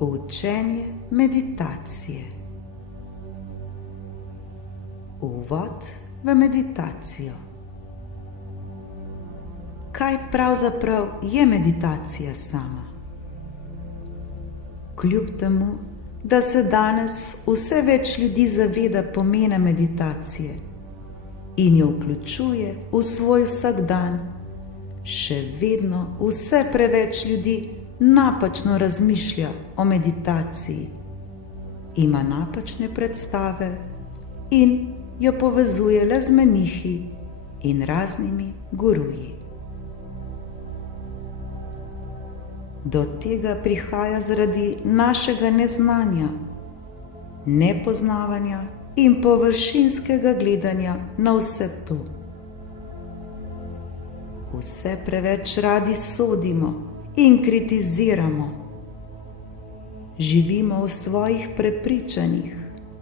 Učenje meditacije. Uvod v meditacijo. Kaj pravzaprav je meditacija sama? Kljub temu, da se danes vse več ljudi zaveda pomena meditacije in jo vključuje v svoj vsakdan, še vedno vse preveč ljudi napačno razmišlja o meditaciji, ima napačne predstave in jo povezuje le z menihi in raznimi guruji. Do tega prihaja zaradi našega neznanja, nepoznavanja in površinskega gledanja na vse to. Vse preveč radi sodimo in kritiziramo. Živimo v svojih prepričanjih,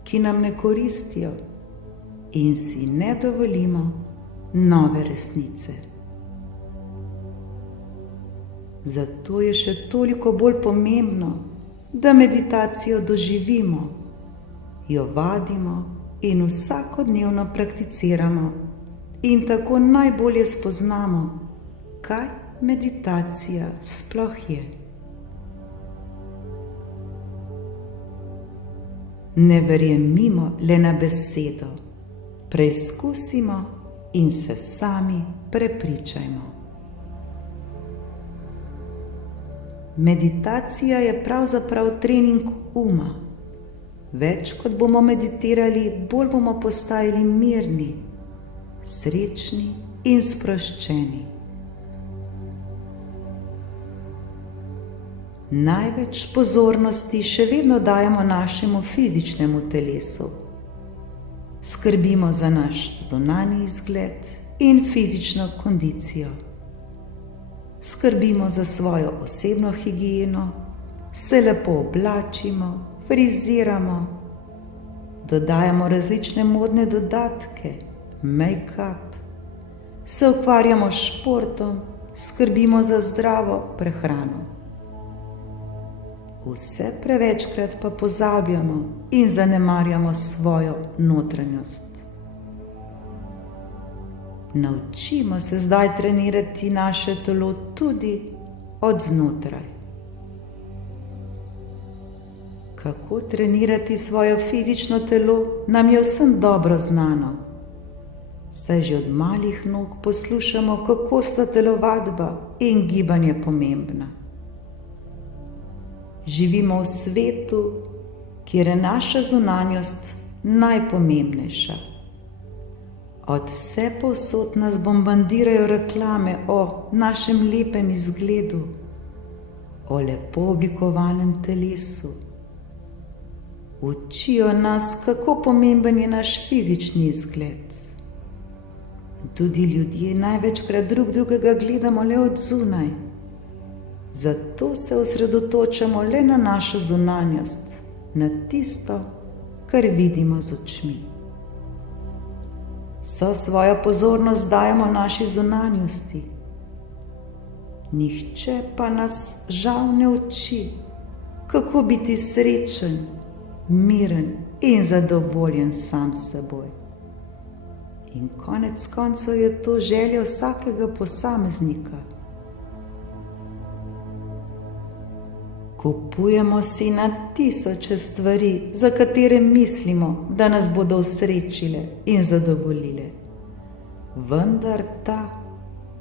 ki nam ne koristijo, in si ne dovolimo nove resnice. Zato je še toliko bolj pomembno, da meditacijo doživimo, jo vadimo in vsakodnevno prakticiramo in tako najbolje spoznamo, kaj meditacija sploh je. Ne verjemimo le na besedo, preizkusimo in se sami prepričajmo. Meditacija je pravzaprav trening uma. Več kot bomo meditirali, bolj bomo postajali mirni, srečni in sproščeni. Največ pozornosti še vedno dajemo našemu fizičnemu telesu. Skrbimo za naš zunanji izgled in fizično kondicijo. Skrbimo za svojo osebno higieno, se lepo oblačimo, friziramo, dodajamo različne modne dodatke, make-up, se ukvarjamo s športom, skrbimo za zdravo prehrano. Vse prevečkrat pa pozabljamo in zanemarjamo svojo notranjost. Naučimo se zdaj trenirati naše telo tudi od znotraj. Kako trenirati svoje fizično telo, nam je vsem dobro znano. Saj že od malih nog poslušamo, kako sta telovadba in gibanje pomembna. Živimo v svetu, kjer je naša zunanjost najpomembnejša. Od vse povsod nas bombardirajo reklame o našem lepem izgledu, o lepo oblikovanem telesu. Učijo nas, kako pomemben je naš fizični izgled. Tudi ljudje največkrat drugega gledamo le od zunaj. Zato se osredotočamo le na našo zunanjost, na tisto, kar vidimo z očmi. Vso svojo pozornost dajemo naši zunanjosti. Nihče pa nas žal ne uči, kako biti srečen, miren in zadovoljen sam s seboj. In konec koncev je to želja vsakega posameznika. Kupujemo si na tisoče stvari, za katere mislimo, da nas bodo osrečile in zadovoljile. Vendar ta,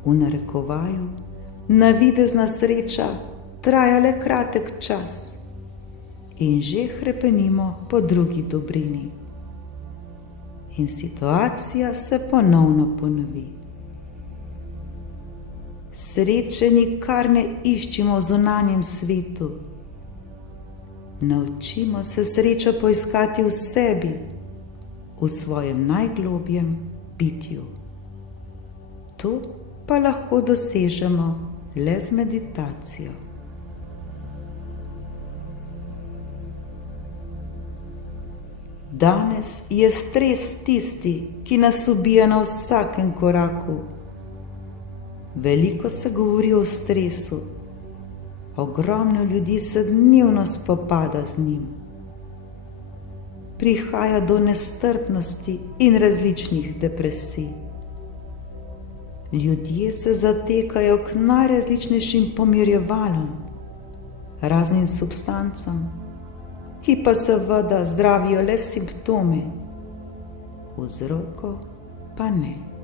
v narekovaju, navidezna sreča traja le kratek čas in že hrepenimo po drugi dobrini. In situacija se ponovno ponovi. Sreče nikar ne iščimo v zunanjem svetu. Naučimo se srečo poiskati v sebi, v svojem najglobjem bitju. To pa lahko dosežemo le z meditacijo. Danes je stres tisti, ki nas ubija na vsakem koraku. Veliko se govori o stresu, Ogromno ljudi se dnevno spopada z njim. Prihaja do nestrpnosti in različnih depresij. Ljudje se zatekajo k najrazličnejšim pomirjevalom, raznim substancam, ki pa seveda zdravijo le simptome, vzrokov pa ne.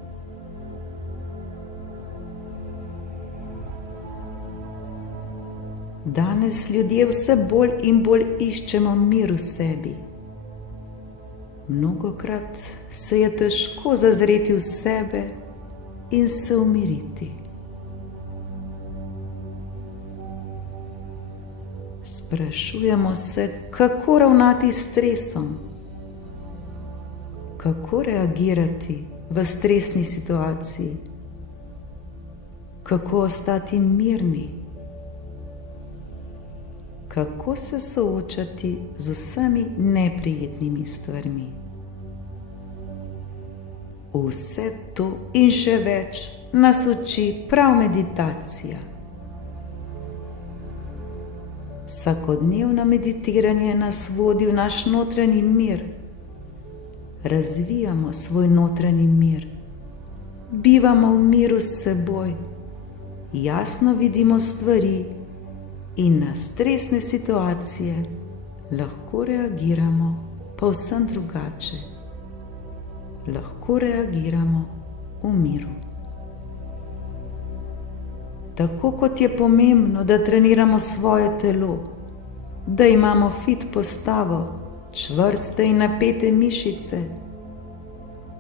Danes ljudje vse bolj in bolj iščemo mir v sebi. Mnogokrat se je težko zazreti v sebe in se umiriti. Sprašujemo se, kako ravnati s stresom, kako reagirati v stresni situaciji, kako ostati mirni, kako se soočati z vsemi neprijetnimi stvarmi. Vse to in še več nas uči prav meditacija. Vsakodnevno meditiranje nas vodi v naš notranji mir. Razvijamo svoj notranji mir. Bivamo v miru s seboj. Jasno vidimo stvari in na stresne situacije lahko reagiramo povsem drugače. Lahko reagiramo v miru. Tako kot je pomembno, da treniramo svoje telo, da imamo fit postavo, čvrste in napete mišice,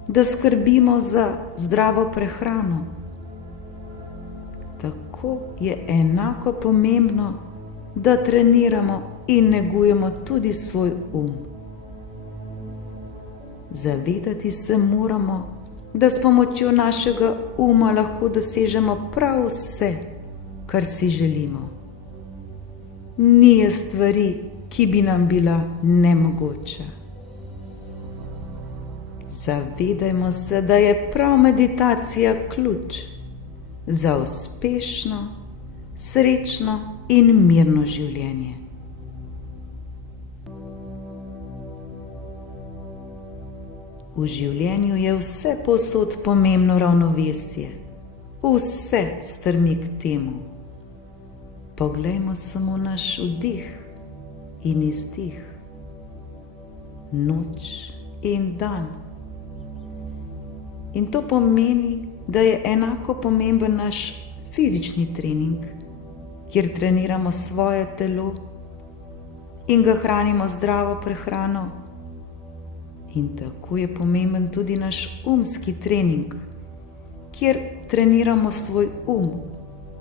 da skrbimo za zdravo prehrano. Tako je enako pomembno, da treniramo in negujemo tudi svoj Zavedati se moramo, da s pomočjo našega lahko dosežemo prav vse, kar si želimo. Ni je stvari, ki bi nam bila nemogoča. Zavedajmo se, da je prav meditacija ključ za uspešno, srečno in mirno življenje. V življenju je vse povsod pomembno ravnovesje. Vse strmi k temu. Poglejmo samo naš vdih in izdih, noč in dan. In to pomeni, da je enako pomemben naš fizični trening, kjer treniramo svoje telo in ga hranimo zdravo prehrano. In tako je pomemben tudi naš umski trening, kjer treniramo svoj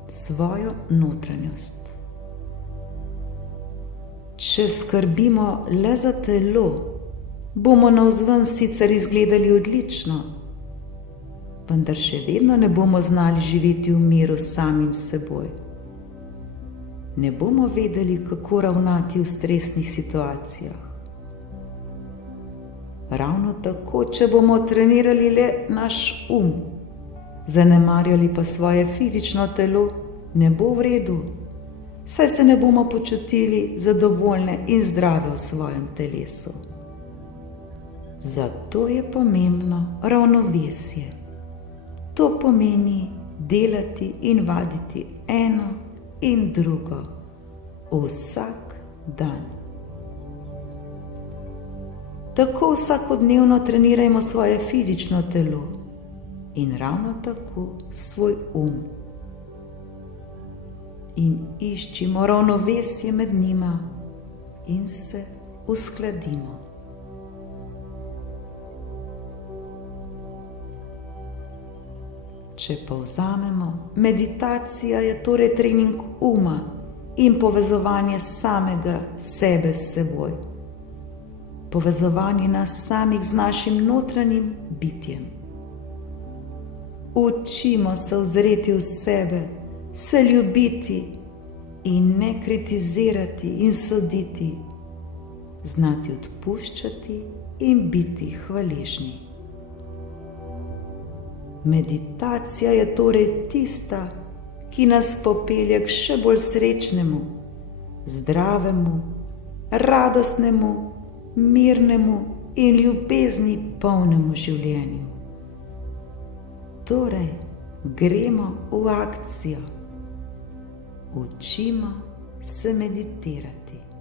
svojo notranjost. Če skrbimo le za telo, bomo navzven sicer izgledali odlično, vendar še vedno ne bomo znali živeti v miru s samim seboj. Ne bomo vedeli, kako ravnati v stresnih situacijah. Ravno tako, če bomo trenirali le naš zanemarjali pa svoje fizično telo, ne bo v redu, saj se ne bomo počutili zadovoljne in zdrave v svojem telesu. Zato je pomembno ravnovesje. To pomeni delati in vaditi eno in drugo vsak dan. Tako vsakodnevno trenirajmo svoje fizično telo in ravno tako svoj In iščimo ravnovesje med njima in se uskladimo. Če povzamemo, meditacija je torej trening in povezovanje samega sebe s seboj. Povezovanje nas samih z našim notranjim bitjem. Učimo se ozreti v sebe, se ljubiti in ne kritizirati in soditi, znati odpuščati in biti hvaležni. Meditacija je torej tista, ki nas popelje k še bolj srečnemu, zdravemu, radostnemu, mirnemu in ljubezni polnemu življenju. Torej, gremo v akcijo. Učimo se meditirati.